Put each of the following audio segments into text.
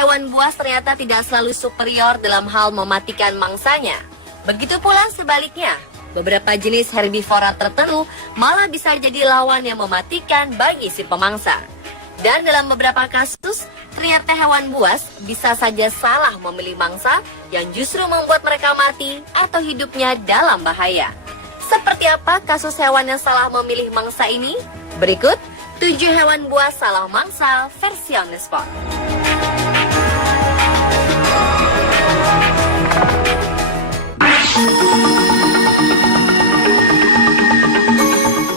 hewan buas ternyata tidak selalu superior dalam hal mematikan mangsanya. Begitu pula sebaliknya, beberapa jenis herbivora tertentu malah bisa jadi lawan yang mematikan bagi si pemangsa. Dan dalam beberapa kasus, ternyata hewan buas bisa saja salah memilih mangsa yang justru membuat mereka mati atau hidupnya dalam bahaya. Seperti apa kasus hewan yang salah memilih mangsa ini? Berikut 7 hewan buas salah mangsa versi on the spot.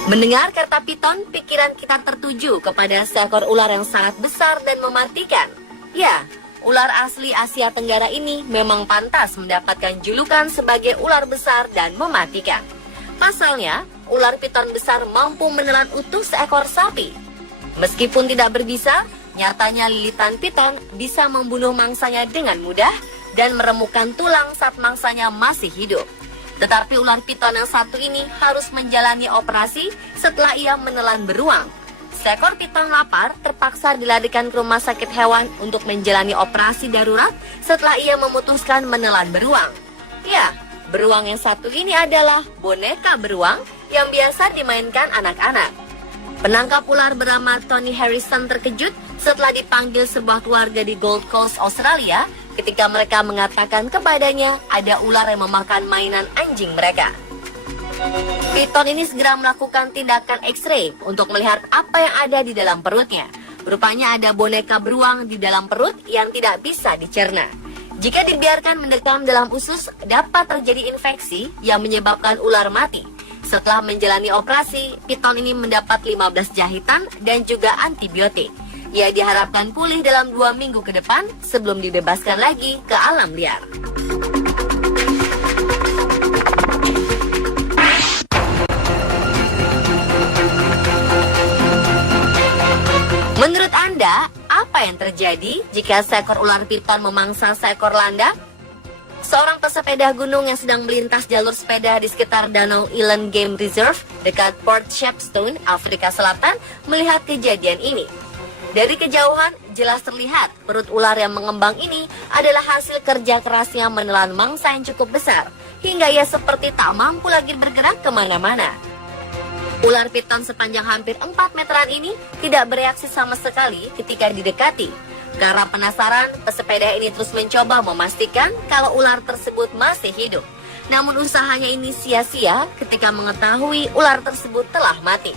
Mendengar kata piton, pikiran kita tertuju kepada seekor ular yang sangat besar dan mematikan. Ya, ular asli Asia Tenggara ini memang pantas mendapatkan julukan sebagai ular besar dan mematikan. Pasalnya, ular piton besar mampu menelan utuh seekor sapi. Meskipun tidak berbisa, nyatanya lilitan piton bisa membunuh mangsanya dengan mudah dan meremukkan tulang saat mangsanya masih hidup. Tetapi ular piton yang satu ini harus menjalani operasi setelah ia menelan beruang. Seekor piton lapar terpaksa dilarikan ke rumah sakit hewan untuk menjalani operasi darurat setelah ia memutuskan menelan beruang. Ya, beruang yang satu ini adalah boneka beruang yang biasa dimainkan anak-anak. Penangkap ular bernama Tony Harrison terkejut setelah dipanggil sebuah keluarga di Gold Coast, Australia, ketika mereka mengatakan kepadanya ada ular yang memakan mainan anjing mereka. Piton ini segera melakukan tindakan X-ray untuk melihat apa yang ada di dalam perutnya. Rupanya ada boneka beruang di dalam perut yang tidak bisa dicerna. Jika dibiarkan mendekam dalam usus, dapat terjadi infeksi yang menyebabkan ular mati. Setelah menjalani operasi, piton ini mendapat 15 jahitan dan juga antibiotik. Ia diharapkan pulih dalam 2 minggu ke depan sebelum dibebaskan lagi ke alam liar. Menurut Anda, apa yang terjadi jika seekor ular piton memangsa seekor landak? Seorang pesepeda gunung yang sedang melintas jalur sepeda di sekitar Danau Eland Game Reserve dekat Port Shepstone, Afrika Selatan, melihat kejadian ini. Dari kejauhan, jelas terlihat perut ular yang mengembang ini adalah hasil kerja kerasnya menelan mangsa yang cukup besar, hingga ia seperti tak mampu lagi bergerak kemana-mana. Ular piton sepanjang hampir 4 meteran ini tidak bereaksi sama sekali ketika didekati. Karena penasaran, pesepeda ini terus mencoba memastikan kalau ular tersebut masih hidup. Namun usahanya ini sia-sia ketika mengetahui ular tersebut telah mati.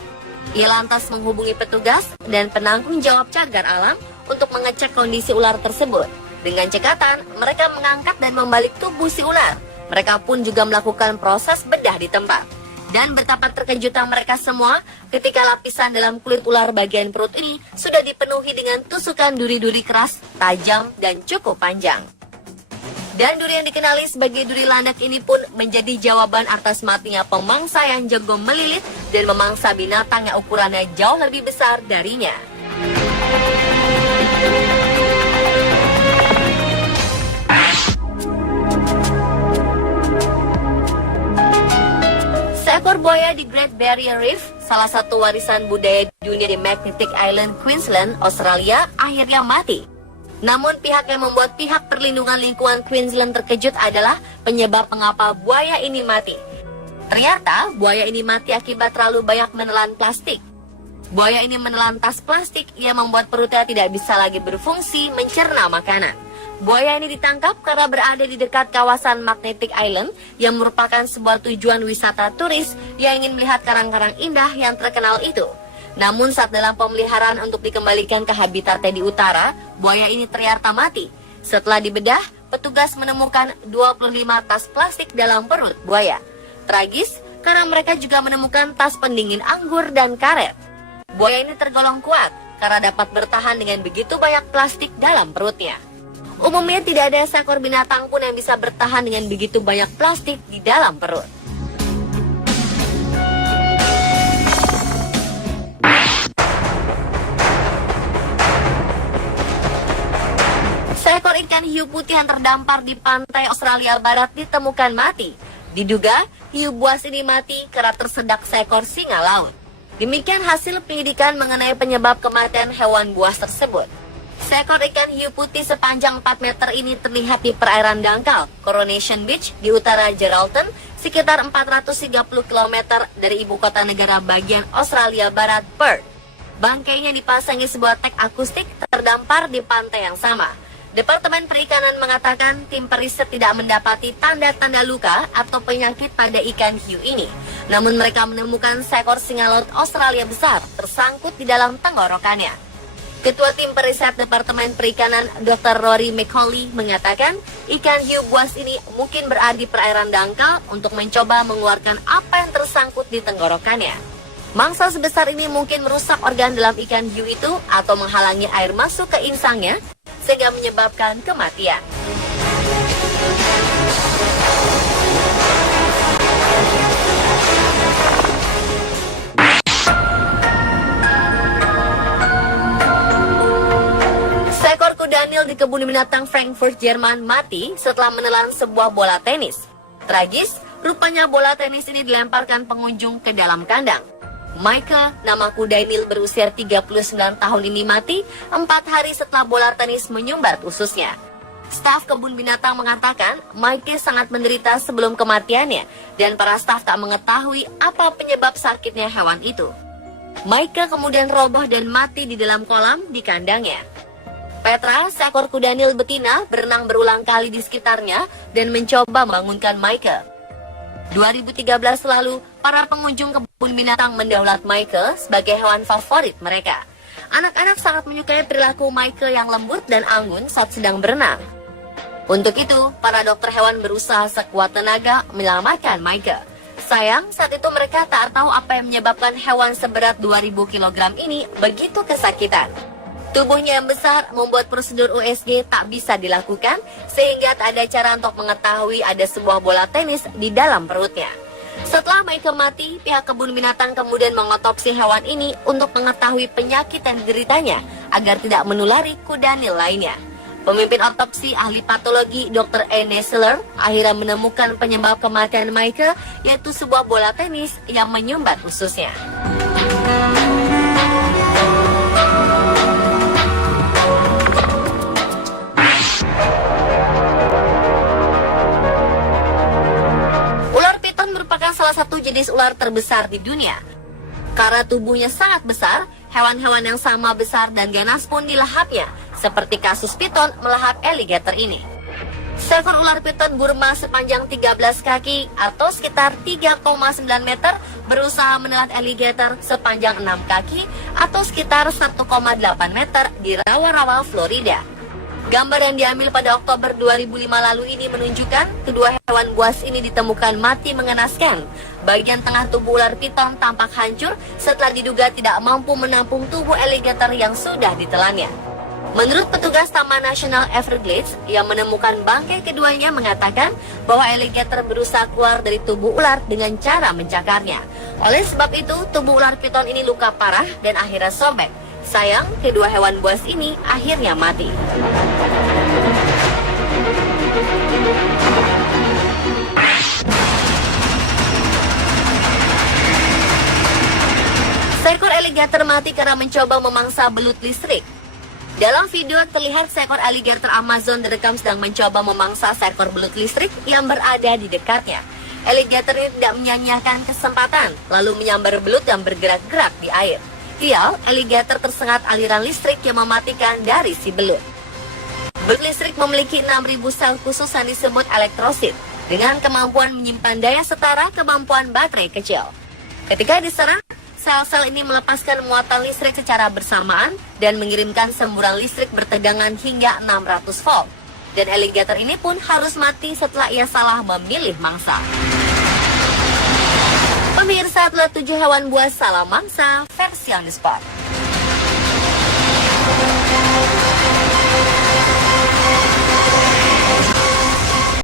Ia lantas menghubungi petugas dan penanggung jawab cagar alam untuk mengecek kondisi ular tersebut. Dengan cekatan, mereka mengangkat dan membalik tubuh si ular. Mereka pun juga melakukan proses bedah di tempat. Dan betapa terkejutan mereka semua ketika lapisan dalam kulit ular bagian perut ini sudah dipenuhi dengan tusukan duri-duri keras, tajam, dan cukup panjang. Dan duri yang dikenali sebagai duri landak ini pun menjadi jawaban atas matinya pemangsa yang jago melilit dan memangsa binatang yang ukurannya jauh lebih besar darinya. Seekor buaya di Great Barrier Reef, salah satu warisan budaya dunia di Magnetic Island, Queensland, Australia, akhirnya mati. Namun pihak yang membuat pihak perlindungan lingkungan Queensland terkejut adalah penyebab mengapa buaya ini mati. Ternyata buaya ini mati akibat terlalu banyak menelan plastik. Buaya ini menelan tas plastik yang membuat perutnya tidak bisa lagi berfungsi mencerna makanan. Buaya ini ditangkap karena berada di dekat kawasan Magnetic Island yang merupakan sebuah tujuan wisata turis yang ingin melihat karang-karang indah yang terkenal itu. Namun saat dalam pemeliharaan untuk dikembalikan ke habitatnya di utara, buaya ini ternyata mati. Setelah dibedah, petugas menemukan 25 tas plastik dalam perut buaya. Tragis karena mereka juga menemukan tas pendingin anggur dan karet. Buaya ini tergolong kuat karena dapat bertahan dengan begitu banyak plastik dalam perutnya. Umumnya tidak ada seekor binatang pun yang bisa bertahan dengan begitu banyak plastik di dalam perut. Seekor ikan hiu putih yang terdampar di pantai Australia Barat ditemukan mati. Diduga, hiu buas ini mati karena tersedak seekor singa laut. Demikian hasil penyidikan mengenai penyebab kematian hewan buas tersebut. Seekor ikan hiu putih sepanjang 4 meter ini terlihat di perairan dangkal Coronation Beach di utara Geraldton, sekitar 430 km dari ibu kota negara bagian Australia Barat, Perth. Bangkainya dipasangi sebuah tag akustik terdampar di pantai yang sama. Departemen Perikanan mengatakan tim periset tidak mendapati tanda-tanda luka atau penyakit pada ikan hiu ini. Namun mereka menemukan seekor singa laut Australia besar tersangkut di dalam tenggorokannya. Ketua tim periset Departemen Perikanan Dr. Rory McCauley mengatakan ikan hiu buas ini mungkin berada di perairan dangkal untuk mencoba mengeluarkan apa yang tersangkut di tenggorokannya. Mangsa sebesar ini mungkin merusak organ dalam ikan hiu itu atau menghalangi air masuk ke insangnya sehingga menyebabkan kematian. Seekor kuda Nil di kebun binatang Frankfurt, Jerman mati setelah menelan sebuah bola tenis. Tragis, rupanya bola tenis ini dilemparkan pengunjung ke dalam kandang. Michael, nama kuda Nil berusia 39 tahun ini mati 4 hari setelah bola tenis menyumbat ususnya. Staf kebun binatang mengatakan Michael sangat menderita sebelum kematiannya dan para staf tak mengetahui apa penyebab sakitnya hewan itu. Michael kemudian roboh dan mati di dalam kolam di kandangnya. Petra, seekor kuda Nil betina, berenang berulang kali di sekitarnya dan mencoba membangunkan Michael. 2013 lalu, para pengunjung kebun binatang mendaulat Michael sebagai hewan favorit mereka. Anak-anak sangat menyukai perilaku Michael yang lembut dan anggun saat sedang berenang. Untuk itu, para dokter hewan berusaha sekuat tenaga menyelamatkan Michael. Sayang, saat itu mereka tak tahu apa yang menyebabkan hewan seberat 2000 kg ini begitu kesakitan. Tubuhnya yang besar membuat prosedur USG tak bisa dilakukan sehingga tak ada cara untuk mengetahui ada sebuah bola tenis di dalam perutnya. Setelah Michael mati, pihak kebun binatang kemudian mengotopsi hewan ini untuk mengetahui penyakit yang dideritanya agar tidak menulari kuda Nil lainnya. Pemimpin otopsi ahli patologi Dr. Anne Seller akhirnya menemukan penyebab kematian Michael yaitu sebuah bola tenis yang menyumbat ususnya. Salah satu jenis ular terbesar di dunia. Karena tubuhnya sangat besar, hewan-hewan yang sama besar dan ganas pun dilahapnya, seperti kasus piton melahap alligator ini. Seekor ular piton Burma sepanjang 13 kaki atau sekitar 3,9 meter berusaha menelan alligator sepanjang 6 kaki atau sekitar 1,8 meter di rawa-rawa Florida. Gambar yang diambil pada Oktober 2005 lalu ini menunjukkan kedua hewan buas ini ditemukan mati mengenaskan. Bagian tengah tubuh ular piton tampak hancur setelah diduga tidak mampu menampung tubuh alligator yang sudah ditelannya. Menurut petugas Taman Nasional Everglades yang menemukan bangkai keduanya mengatakan bahwa alligator berusaha keluar dari tubuh ular dengan cara mencakarnya. Oleh sebab itu, tubuh ular piton ini luka parah dan akhirnya sobek. Sayang, kedua hewan buas ini akhirnya mati. Seekor alligator mati karena mencoba memangsa belut listrik. Dalam video terlihat seekor alligator Amazon direkam sedang mencoba memangsa seekor belut listrik yang berada di dekatnya. Alligator ini tidak menyia-nyiakan kesempatan, lalu menyambar belut yang bergerak-gerak di air. Sial, alligator tersengat aliran listrik yang mematikan dari si belut. Belut listrik memiliki 6.000 sel khusus yang disebut elektrosit, dengan kemampuan menyimpan daya setara kemampuan baterai kecil. Ketika diserang, sel-sel ini melepaskan muatan listrik secara bersamaan dan mengirimkan semburan listrik bertegangan hingga 600 volt. Dan alligator ini pun harus mati setelah ia salah memilih mangsa. Pemirsa, telah 7 hewan buas salah mangsa versi on the spot.